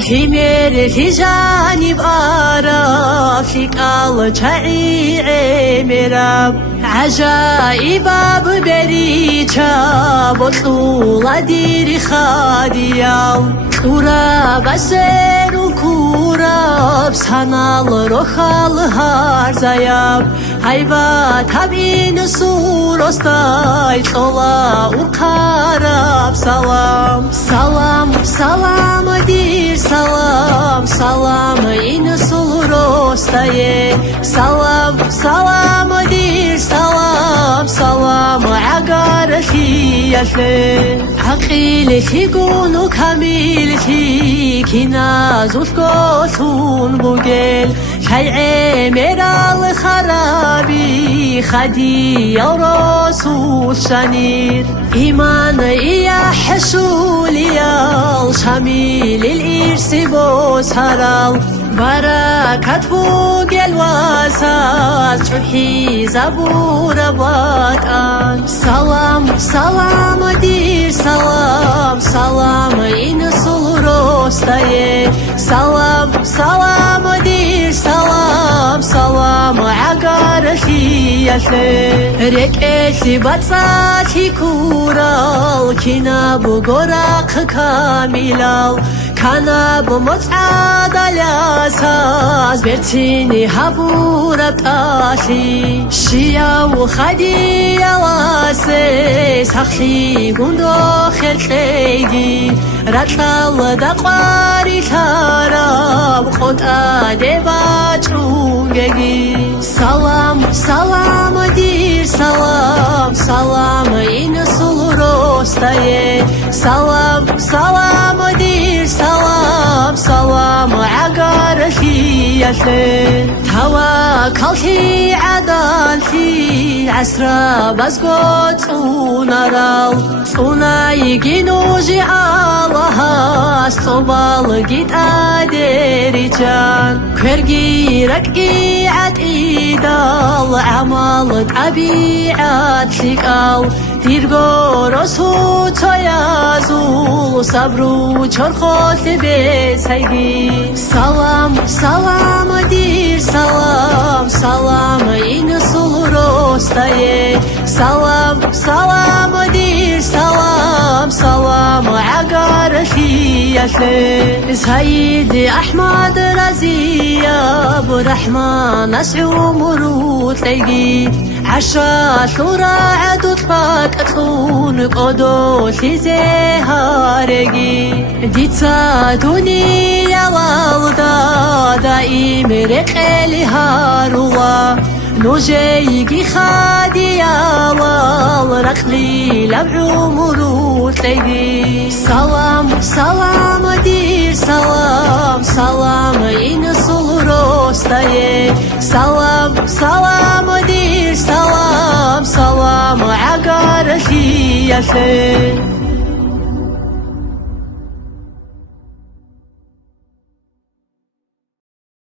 خمير في جانب آراف شكال شعي عمراب عجائب بريشا بطولة دير خاديال كورا بسر كورا بسانال روخال هارزاياب هايبا تابين سوروستاي طولا وقارب سلام سلام سلام دير سلام سلام إن سوروستاي سلام سلام دير سلام سلام عقار خيالي عقيل تيقون كامل تيكينا زوجكوثون بوغيل شيء مرال خرابي خدي رسول شنير إيمان إيا حسوليال شميل الإرس بوسهرال بركة فوق الواساس شحي زبور باتان سلام سلام دير سلام سلام إن سلروستاي سلام سلام دير سلام سلام عقار خيالي ركعتي بطاتي كورال كناب قراق كاملال كناب متعاد الأساس برتيني هبورة بتاشي شيا وخدي واسي سخي قندو خلقيدي رتل دقواري كارب خد أدبات رونجي سلام سلام دير سلام سلام إن سلروستاي سلام سلام دير سلام سلام عقار خيالي توكلتي عدالتي عسرا بسقط ونرال ونايجي نوجي الله صبال جيت أدريجان كرجي ركي عد إيدال عمل طبيعة سيقال تيرغو رسو تيازو صبرو چرخوت بسيجي سلام سلام دير سلام سلام إن سلروستاي سلام سلام دير سلام سلام عقار خيالي سيد أحمد رزية برحمن أسعو مروت ليجي عشا شراع دوتباك أتون قدوش زهارجي ديتا دنيا والدا دائم رقلي هاروا نوجيجي خاديا والرقلي لبعو مروت ليجي سلام سلام دير سلام سلام إن سلروستاي سلام سلام دير سلام سلام عقار خيالي